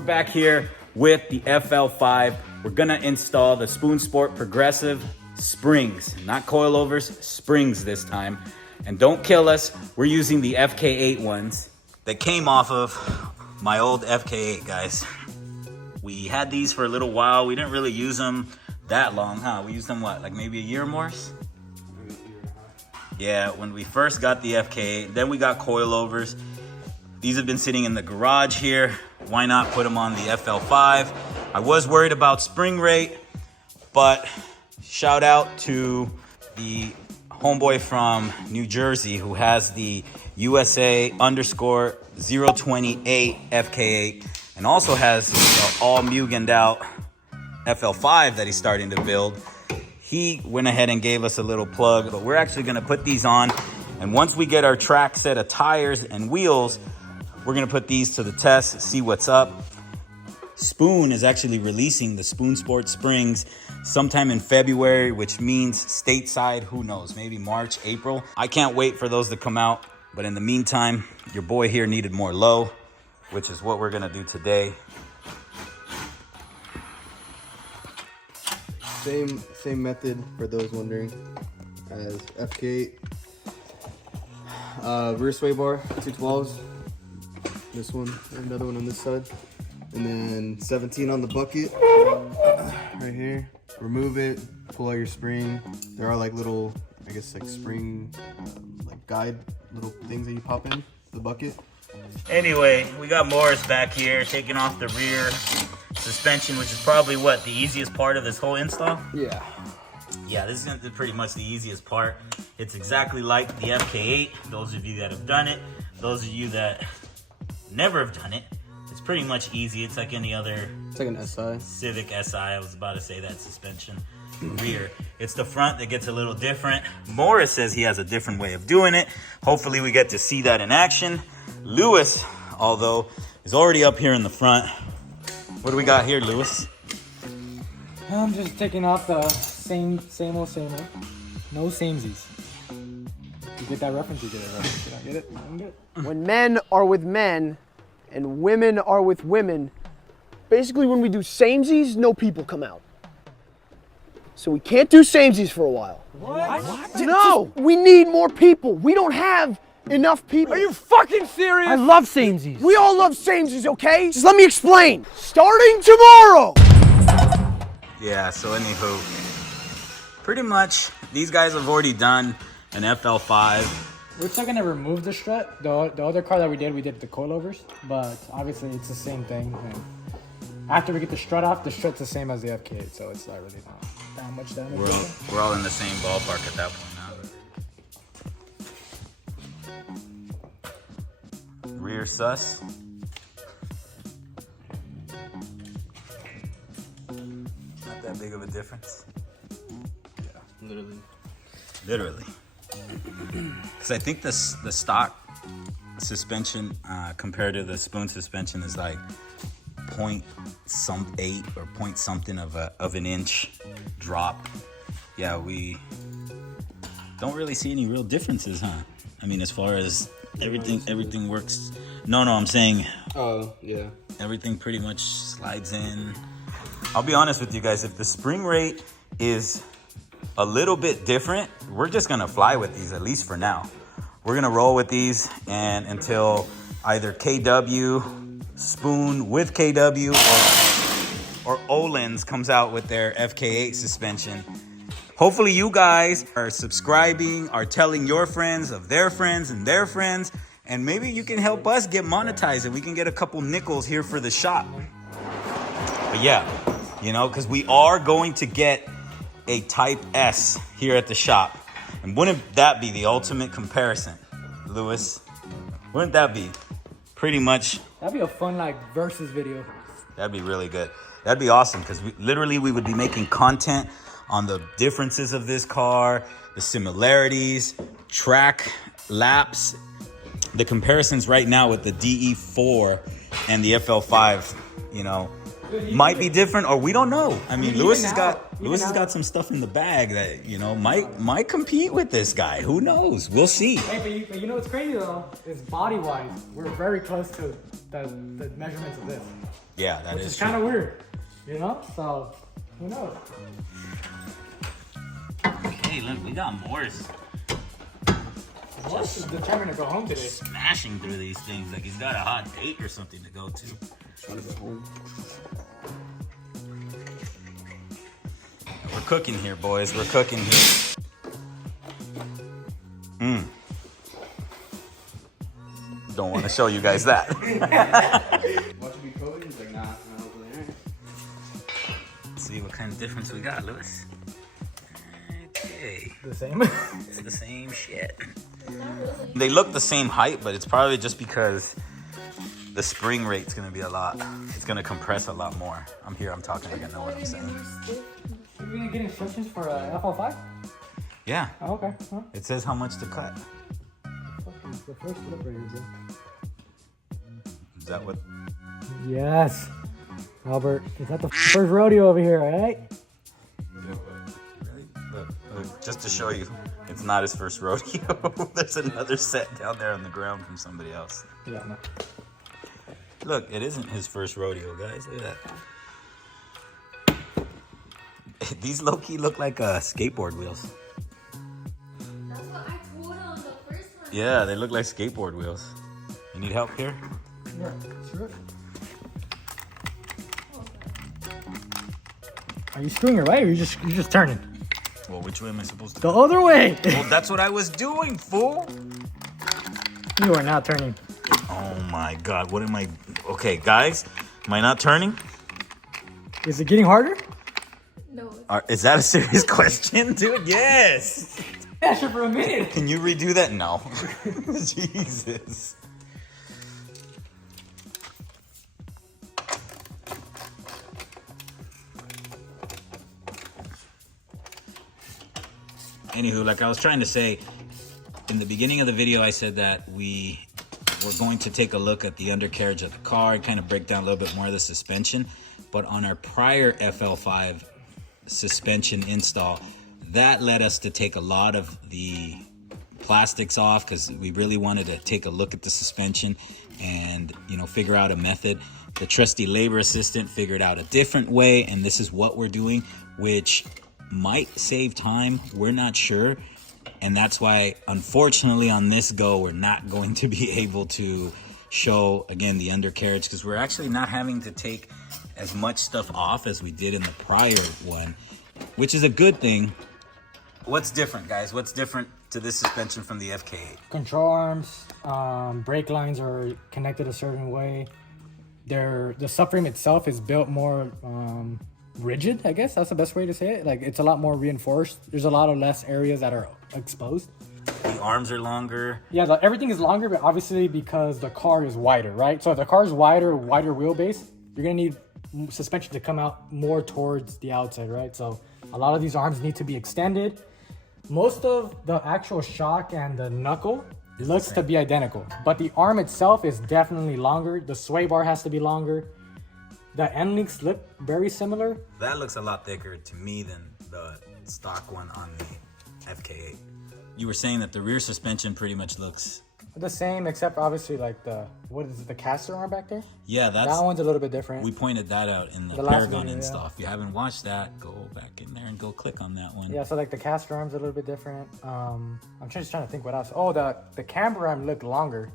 we're back here with the FL5. We're gonna install the Spoon Sport Progressive springs, not coilovers, springs this time. And don't kill us, we're using the FK8 ones that came off of my old FK8, guys. We had these for a little while. We didn't really use them that long, huh? We used them, what, like maybe a year, Morris? Yeah, when we first got the FK8, then we got coilovers. These have been sitting in the garage here. Why not put them on the FL5? I was worried about spring rate, but shout out to the homeboy from New Jersey who has the USA _ 028 FK8 and also has the all Mugened out FL5 that he's starting to build. He went ahead and gave us a little plug, but we're actually gonna put these on. And once we get our track set of tires and wheels, we're gonna put these to the test, see what's up. Spoon is actually releasing the Spoon Sport Springs sometime in February, which means stateside, who knows, maybe March, April. I can't wait for those to come out. But in the meantime, your boy here needed more low, which is what we're gonna do today. Same method for those wondering as FK8. Rear sway bar, 212s. This one, another one on this side. And then 17 on the bucket, right here. Remove it, pull out your spring. There are like little, I guess like spring, like guide little things that you pop in the bucket. Anyway, we got Morris back here taking off the rear suspension, which is probably what, the easiest part of this whole install? Yeah. Yeah, this is pretty much the easiest part. It's exactly like the FK8. Those of you that have done it, those of you that never have done it, it's pretty much easy. It's like any other, It's like an SI. Civic SI. I was about to say that suspension rear. It's the front that gets a little different. Morris says he has a different way of doing it. Hopefully we get to see that in action. Lewis, although, is already up here in the front. What do we got here, Lewis? I'm just taking off the same old. No samesies. You get that reference? You get it, right? Did I get it? I didn't get it. When men are with men and women are with women, basically when we do samesies, no people come out. So we can't do samesies for a while. What? No, we need more people. We don't have enough people. Are you fucking serious? I love samesies. We all love samesies, okay? Just let me explain. Starting tomorrow. Yeah, so anywho, pretty much these guys have already done an FL5. We're still gonna remove the strut. The other car that we did the coilovers, but obviously it's the same thing. And after we get the strut off, the strut's the same as the FK8, so it's not really that much damage. We're all in the same ballpark at that point now. Rear sus. Not that big of a difference. Yeah, Literally. Because I think the stock suspension compared to the Spoon suspension is like 0.8 or point something of an inch drop. Yeah, we don't really see any real differences, huh? I mean, as far as everything works. No, I'm saying. Oh, yeah. Everything pretty much slides in. I'll be honest with you guys, if the spring rate is a little bit different, we're just gonna fly with these, at least for now. We're gonna roll with these and until either KW, Spoon with KW, or Olin's comes out with their FK8 suspension. Hopefully you guys are subscribing, are telling your friends of their friends and their friends, and maybe you can help us get monetized and we can get a couple nickels here for the shop. But yeah, you know, because we are going to get a Type S here at the shop. And wouldn't that be the ultimate comparison, Lewis? Wouldn't that be pretty much? That'd be a fun versus video. That'd be really good. That'd be awesome because we would be making content on the differences of this car, the similarities, track, laps, the comparisons right now with the DE4 and the FL5, you know. might be different, or we don't know. I mean, Even Lewis has now- got now- some stuff in the bag that, you know, might compete with this guy. Who knows? We'll see. Hey, but you know what's crazy though? Is body-wise, we're very close to the measurements of this. Yeah, that Which is is true. kind of weird, you know? So, who knows? Hey, look, we got Morris Morris is determined to go home today. smashing through these things like he's got a hot date or something to go to. Trying to go home. We're cooking here, boys. We're cooking here. Don't want to show you guys that. Watch it be coding. He's like, nah, over there. Let's see what kind of difference we got, Lewis. Okay. The same. It's the same shit. They look the same height, but it's probably just because the spring rate's gonna be a lot. It's gonna compress a lot more. I'm here, I'm talking like I know what I'm saying. You're gonna get instructions for FL5? Yeah, Oh, okay. Huh? it says how much to cut. Fucking the first flip right here, bro. Is that what? Yes. Albert, is that the first rodeo over here, alright? Really? Look, just to show you, it's not his first rodeo. There's another set down there on the ground from somebody else. Yeah, no. Look, it isn't his first rodeo, guys. Look at that. These low-key look like skateboard wheels. That's what I told him the first time. Yeah, they look like skateboard wheels. You need help here? Yeah, sure. Are you screwing it right, or you're just turning? Well, which way am I supposed to The go? other way! Well, that's what I was doing, fool. You are not turning. Oh my God, what am I? Okay, guys, am I not turning? Is it getting harder? No. Is that a serious question, dude? Yes. Yeah, sure, for a minute. Can you redo that? No. Jesus. Anywho, like I was trying to say, in the beginning of the video, I said that we're going to take a look at the undercarriage of the car and kind of break down a little bit more of the suspension. But on our prior FL5 suspension install, that led us to take a lot of the plastics off because we really wanted to take a look at the suspension and, you know, figure out a method. The trusty labor assistant figured out a different way, and this is what we're doing, which might save time. We're not sure. And that's why, unfortunately, on this go, we're not going to be able to show, again, the undercarriage because we're actually not having to take as much stuff off as we did in the prior one, which is a good thing. What's different, guys? What's different to this suspension from the FK8? Control arms, brake lines are connected a certain way. The subframe itself is built more rigid, I guess that's the best way to say it. Like, it's a lot more reinforced. There's a lot of less areas that are exposed. The arms are longer. Yeah, everything is longer, but obviously because the car is wider, right? So if the car is wider wheelbase, you're gonna need suspension to come out more towards the outside, right? So a lot of these arms need to be extended. Most of the actual shock and the knuckle looks to be identical, but the arm itself is definitely longer. The sway bar has to be longer. The end links look very similar. That looks a lot thicker to me than the stock one on the FK8. You were saying that the rear suspension pretty much looks... The same, except obviously like the caster arm back there? Yeah, that's... That one's a little bit different. We pointed that out in the last Paragon video, install. yeah. If you haven't watched that, go back in there and go click on that one. Yeah, so like the caster arm's a little bit different. I'm just trying to think what else. Oh, the camber arm looked longer.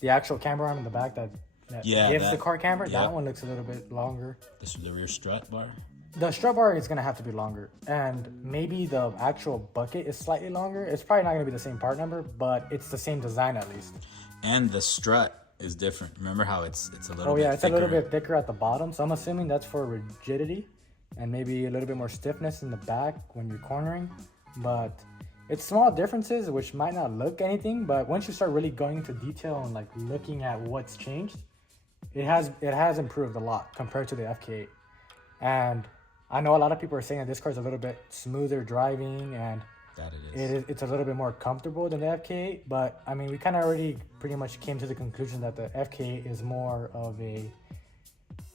The actual camber arm in the back that gives the car camber, yeah. that one looks a little bit longer. This is the rear strut bar. The strut bar is gonna have to be longer, and maybe the actual bucket is slightly longer. It's probably not gonna be the same part number, but it's the same design at least. And the strut is different. Remember how it's a little Oh bit yeah, it's thicker. a little bit thicker at the bottom, so I'm assuming that's for rigidity and maybe a little bit more stiffness in the back when you're cornering. But it's small differences which might not look anything, but once you start really going into detail and like looking at what's changed, it has improved a lot compared to the FK8. And I know a lot of people are saying that this car is a little bit smoother driving and That it is. it's a little bit more comfortable than the FK8, but I mean, we kind of already pretty much came to the conclusion that the FK8 is more of a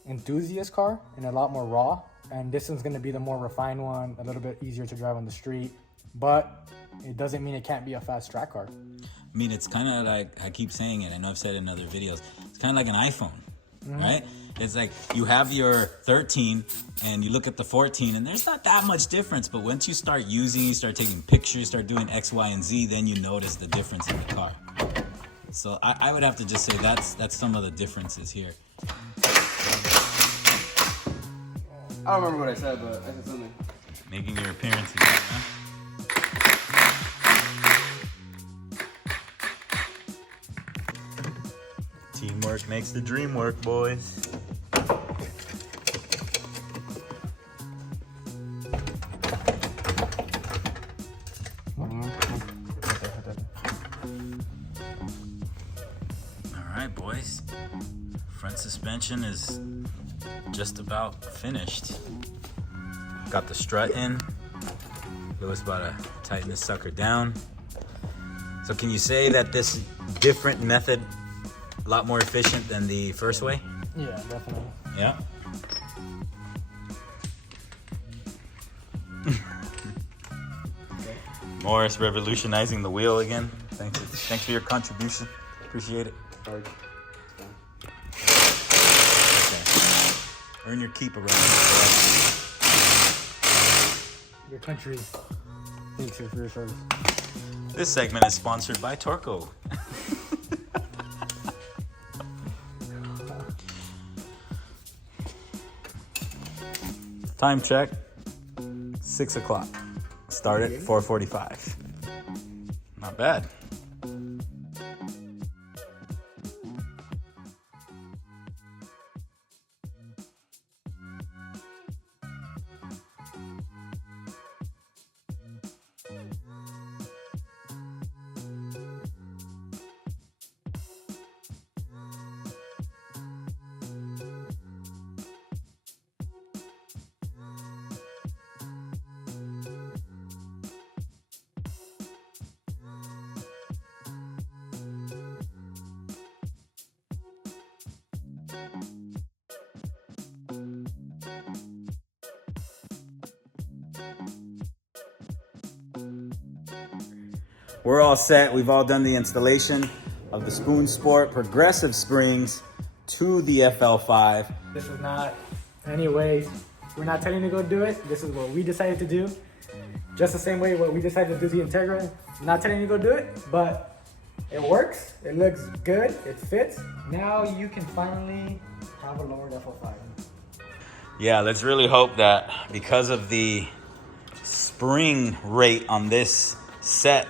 enthusiast car and a lot more raw. And this one's gonna be the more refined one, a little bit easier to drive on the street. But it doesn't mean it can't be a fast track car. I mean, it's kind of like, I keep saying it, I know I've said it in other videos, it's kind of like an iPhone, right? It's like you have your 13 and you look at the 14 and there's not that much difference, but once you start using, you start taking pictures, start doing X, Y, and Z, then you notice the difference in the car. So I would have to just say that's some of the differences here. I don't remember what I said, but I said something. Making your appearance again, huh? Teamwork makes the dream work, boys. Alright, boys. Front suspension is just about finished. Got the strut in. Louis about to tighten this sucker down. So can you say that this different method a lot more efficient than the first way? Yeah, definitely. Yeah. Morris revolutionizing the wheel again. Thanks for your contribution. Appreciate it. Sorry. Okay. Earn your keep around here. Your country thanks you for your service. This segment is sponsored by Torco. Time check, 6 o'clock. Start at 4:45. Not bad. We're all set. We've all done the installation of the Spoon Sport progressive springs to the FL5. This is not, anyways, we're not telling you to go do it. This is what we decided to do. Just the same way what we decided to do the Integra. Not telling you to go do it, but it works. It looks good. It fits. Now you can finally have a lowered FL5. Yeah, let's really hope that because of the spring rate on this set,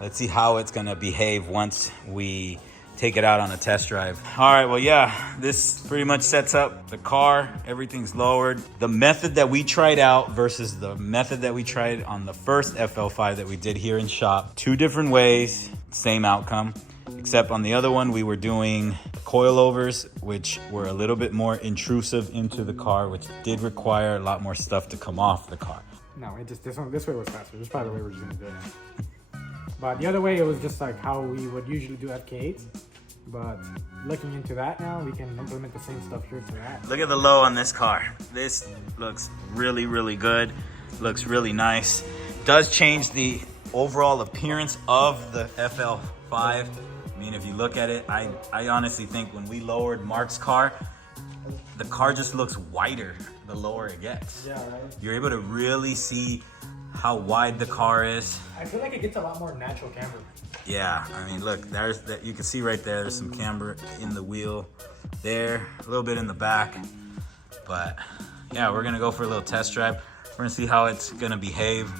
let's see how it's gonna behave once we take it out on a test drive. All right, well, yeah, this pretty much sets up the car. Everything's lowered. The method that we tried out versus the method that we tried on the first FL5 that we did here in shop, two different ways, same outcome, except on the other one, we were doing coilovers, which were a little bit more intrusive into the car, which did require a lot more stuff to come off the car. No, it just, this way was faster. This is probably the way we're just gonna do it. But the other way, it was just like how we would usually do FK8s. But looking into that now, we can implement the same stuff here to that. Look at the low on this car. This looks really, really good. Looks really nice. Does change the overall appearance of the FL5. I mean, if you look at it, I honestly think when we lowered Mark's car, the car just looks wider the lower it gets. Yeah, right? You're able to really see how wide the car is. I feel like it gets a lot more natural camber. Yeah, I mean, look, there's that. You can see right there, there's some camber in the wheel there, a little bit in the back. But yeah, we're gonna go for a little test drive. We're gonna see how it's gonna behave.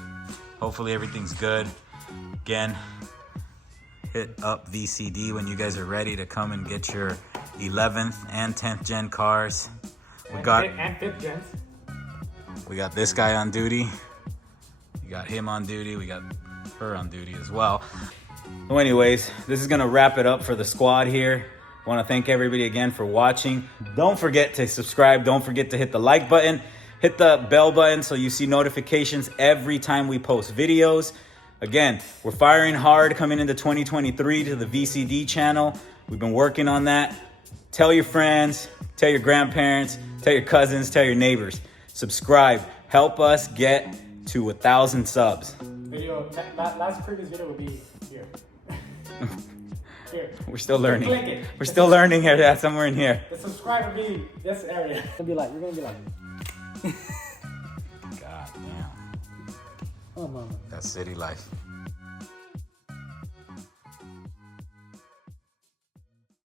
Hopefully everything's good. Again, hit up VCD when you guys are ready to come and get your 11th and 10th gen cars. And 5th gens. We got this guy on duty. We got him on duty. We got her on duty as well. So anyways, this is gonna wrap it up for the squad here. I wanna thank everybody again for watching. Don't forget to subscribe. Don't forget to hit the like button. Hit the bell button so you see notifications every time we post videos. Again, we're firing hard coming into 2023 to the VCD channel. We've been working on that. Tell your friends, tell your grandparents, tell your cousins, tell your neighbors. Subscribe. Help us get to 1,000 subs. Last previous video will be here. Here. We're still learning. Click it. We're still learning here. Yeah, somewhere in here. The subscribe will be this area. You're gonna be like. God damn. Oh, mama. That's city life.